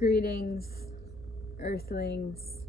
Greetings, Earthlings.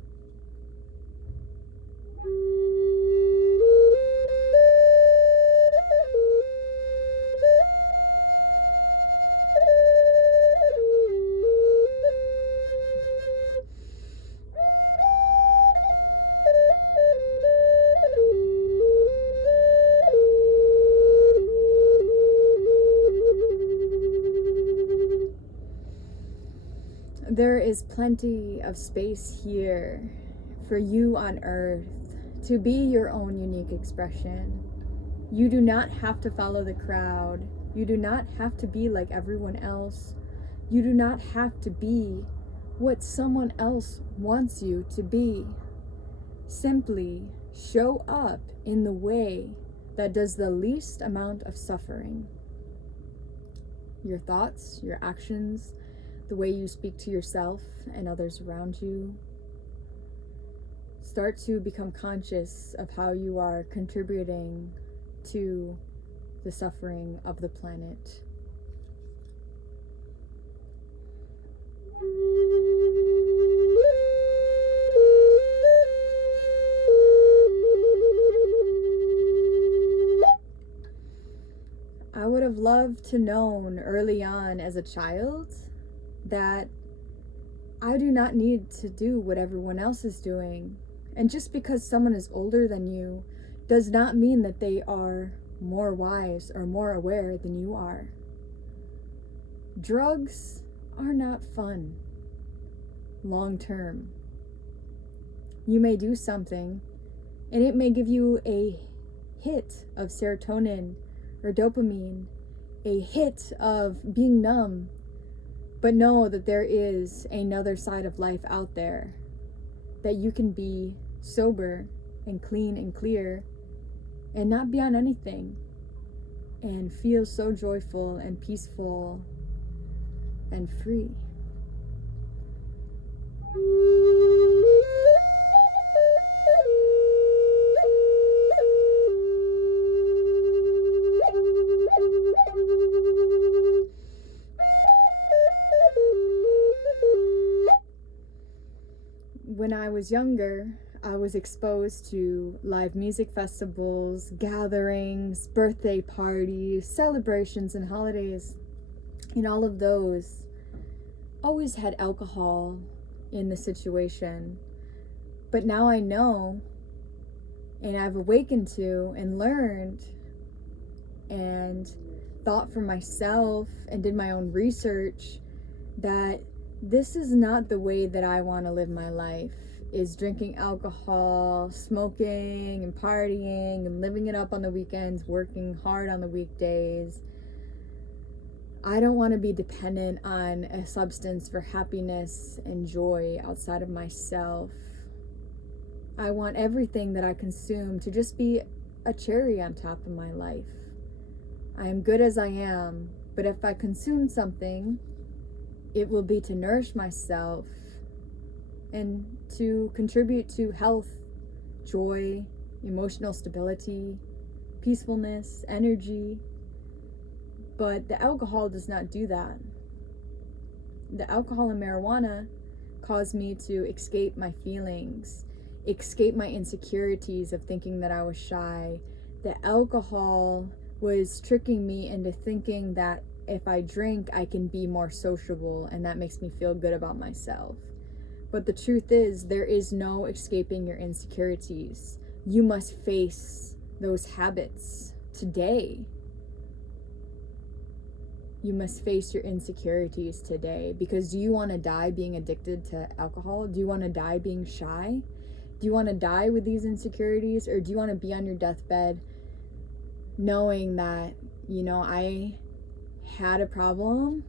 There is plenty of space here for you on Earth to be your own unique expression. You do not have to follow the crowd. You do not have to be like everyone else. You do not have to be what someone else wants you to be. Simply show up in the way that does the least amount of suffering. Your thoughts, your actions, the way you speak to yourself and others around you. Start to become conscious of how you are contributing to the suffering of the planet. I would have loved to known early on as a child that I do not need to do what everyone else is doing. And just because someone is older than you does not mean that they are more wise or more aware than you are. Drugs are not fun long term. You may do something and it may give you a hit of serotonin or dopamine, a hit of being numb. But know that there is another side of life out there, that you can be sober and clean and clear and not be on anything and feel so joyful and peaceful and free. When I was younger, I was exposed to live music festivals, gatherings, birthday parties, celebrations, and holidays. And all of those always had alcohol in the situation. But now I know, and I've awakened to and learned and thought for myself and did my own research that this is not the way that I want to live my life, is drinking alcohol, smoking and partying and living it up on the weekends, working hard on the weekdays. I don't want to be dependent on a substance for happiness and joy outside of myself. I want everything that I consume to just be a cherry on top of my life. I am good as I am, but if I consume something, it will be to nourish myself and to contribute to health, joy, emotional stability, peacefulness, energy. But the alcohol does not do that. The alcohol and marijuana caused me to escape my feelings, escape my insecurities of thinking that I was shy. The alcohol was tricking me into thinking that if I drink, I can be more sociable, and that makes me feel good about myself. But the truth is, there is no escaping your insecurities. You must face those habits today. You must face your insecurities today. Because do you want to die being addicted to alcohol? Do you want to die being shy? Do you want to die with these insecurities? Or do you want to be on your deathbed knowing that, I had a problem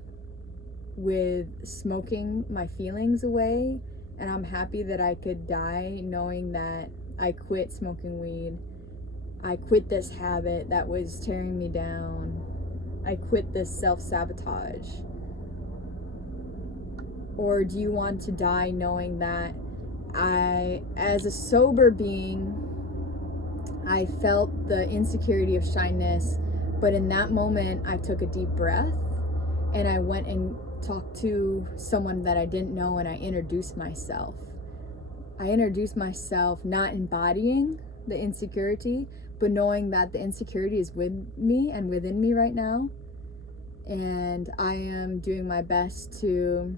with smoking my feelings away, and I'm happy that I could die knowing that I quit smoking weed. I quit this habit that was tearing me down. I quit this self-sabotage. Or do you want to die knowing that as a sober being, I felt the insecurity of shyness, but in that moment I took a deep breath and I went and talked to someone that I didn't know and I introduced myself. I introduced myself not embodying the insecurity, but knowing that the insecurity is with me and within me right now. And I am doing my best to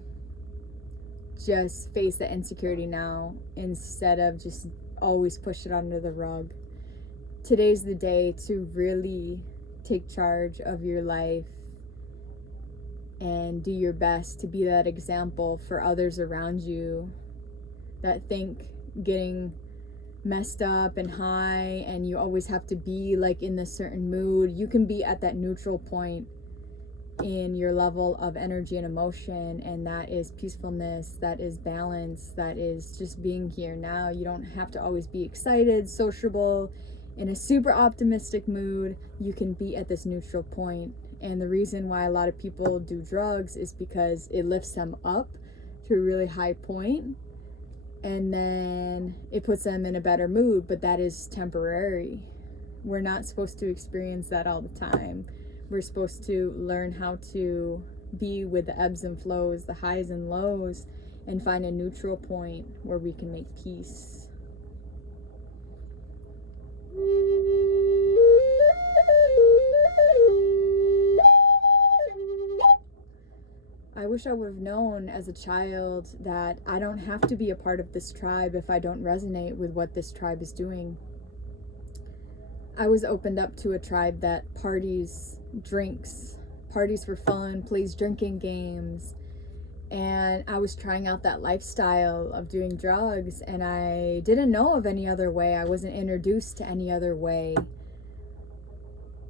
just face the insecurity now instead of just always push it under the rug. Today's the day to really take charge of your life and do your best to be that example for others around you that think getting messed up and high and you always have to be like in this certain mood. You can be at that neutral point in your level of energy and emotion, and that is peacefulness, that is balance, that is just being here now. You don't have to always be excited, sociable, in a super optimistic mood. You can be at this neutral point. And the reason why a lot of people do drugs is because it lifts them up to a really high point, and then it puts them in a better mood, but that is temporary. We're not supposed to experience that all the time. We're supposed to learn how to be with the ebbs and flows, the highs and lows, and find a neutral point where we can make peace. I wish I would have known as a child that I don't have to be a part of this tribe if I don't resonate with what this tribe is doing. I was opened up to a tribe that parties, drinks, parties for fun, plays drinking games, and I was trying out that lifestyle of doing drugs, and I didn't know of any other way. I wasn't introduced to any other way.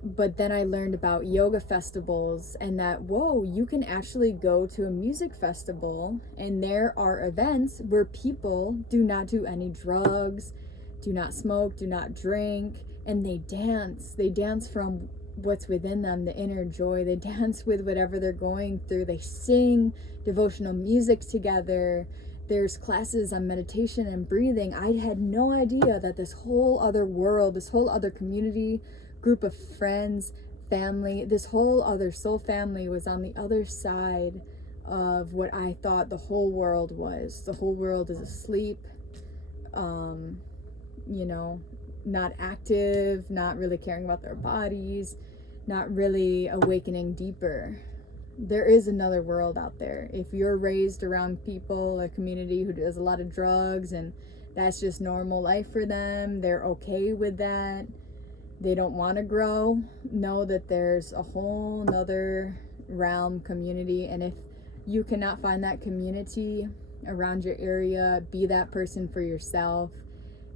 But then I learned about yoga festivals, and that, whoa, you can actually go to a music festival and there are events where people do not do any drugs, do not smoke, do not drink, and they dance from what's within them, the inner joy. They dance with whatever they're going through. They sing devotional music together. There's classes on meditation and breathing. I had no idea that this whole other world, this whole other community, group of friends, family, this whole other soul family was on the other side of what I thought the whole world was. The whole world is asleep, not active, not really caring about their bodies, not really awakening deeper. There is another world out there. If you're raised around people, a community who does a lot of drugs and that's just normal life for them, they're okay with that, they don't want to grow, know that there's a whole nother realm, community. And if you cannot find that community around your area, be that person for yourself,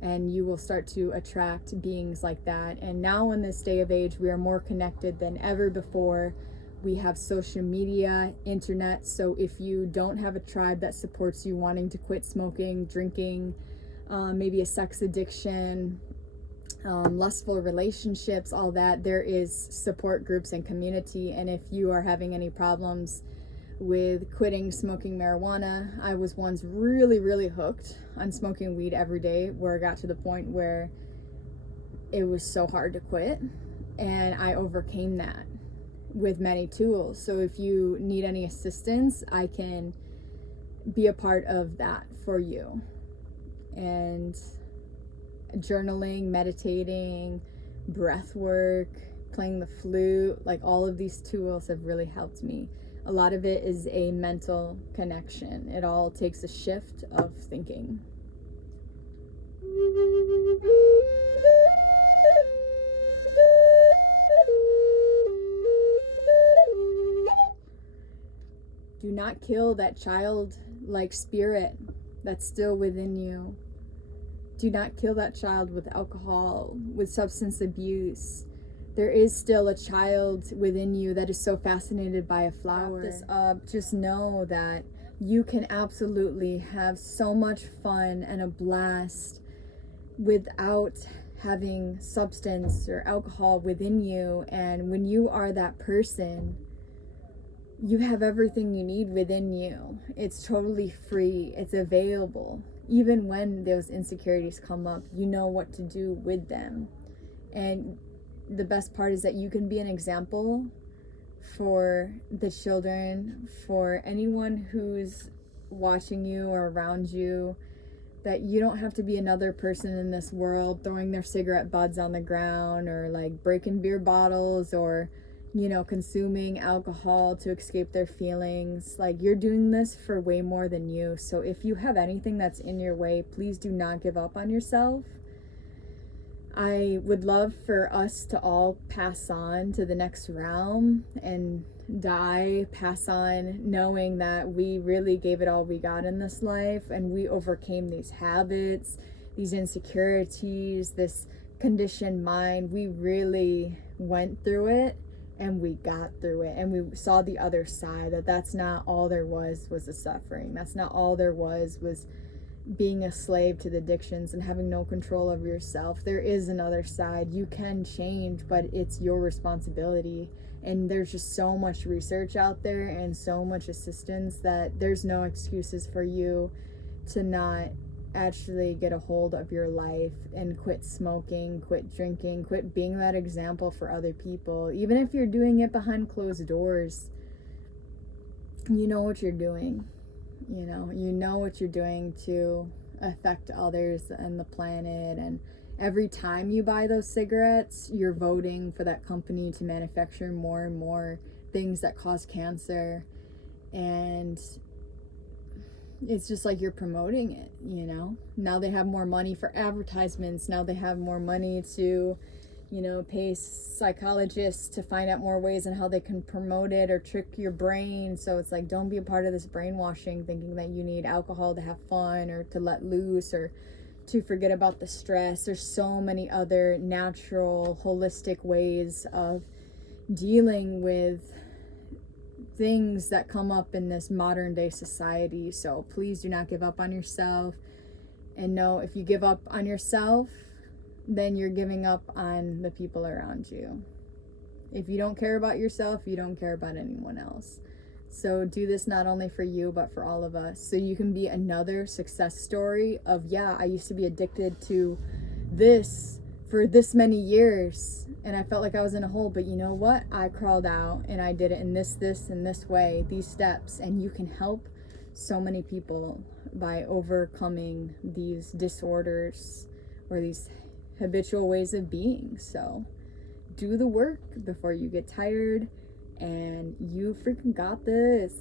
and you will start to attract beings like that. And now in this day of age, we are more connected than ever before. We have social media, internet. So if you don't have a tribe that supports you wanting to quit smoking, drinking, maybe a sex addiction, lustful relationships, all that, there is support groups and community. And if you are having any problems with quitting smoking marijuana, I was once really, really hooked on smoking weed every day, where I got to the point where it was so hard to quit, and I overcame that with many tools. So if you need any assistance, I can be a part of that for you. And journaling, meditating, breath work, playing the flute, like all of these tools have really helped me. A lot of it is a mental connection. It all takes a shift of thinking. Do not kill that childlike spirit that's still within you. Do not kill that child with alcohol, with substance abuse. There is still a child within you that is so fascinated by a flower. Wrap this up. Just know that you can absolutely have so much fun and a blast without having substance or alcohol within you. And when you are that person, you have everything you need within you. It's totally free. It's available. Even when those insecurities come up, you know what to do with them. And the best part is that you can be an example for the children, for anyone who's watching you or around you, that you don't have to be another person in this world throwing their cigarette butts on the ground or like breaking beer bottles or, you know, consuming alcohol to escape their feelings. Like, you're doing this for way more than you. So if you have anything that's in your way, please do not give up on yourself. I would love for us to all pass on to the next realm and die, pass on knowing that we really gave it all we got in this life, and we overcame these habits, these insecurities, this conditioned mind. We really went through it, and we got through it, and we saw the other side, that that's not all there was the suffering. That's not all there was being a slave to the addictions and having no control over yourself. There is another side. You can change, but it's your responsibility. And there's just so much research out there and so much assistance that there's no excuses for you to not actually get a hold of your life and quit smoking, quit drinking, quit being that example for other people. Even if you're doing it behind closed doors, you know what you're doing. You know what you're doing to affect others and the planet. And every time you buy those cigarettes, you're voting for that company to manufacture more and more things that cause cancer. And it's just like you're promoting it, you know? Now they have more money for advertisements. Now they have more money to, you know, pay psychologists to find out more ways on how they can promote it or trick your brain. So it's like, don't be a part of this brainwashing, thinking that you need alcohol to have fun or to let loose or to forget about the stress. There's so many other natural, holistic ways of dealing with things that come up in this modern day society. So please do not give up on yourself. And know, if you give up on yourself, then you're giving up on the people around you. If you don't care about yourself, you don't care about anyone else. So do this not only for you, but for all of us. So you can be another success story of, yeah, I used to be addicted to this for this many years, and I felt like I was in a hole, but you know what? I crawled out and I did it in this, and this way, these steps, and you can help so many people by overcoming these disorders or these habitual ways of being. So do the work before you get tired, and you freaking got this.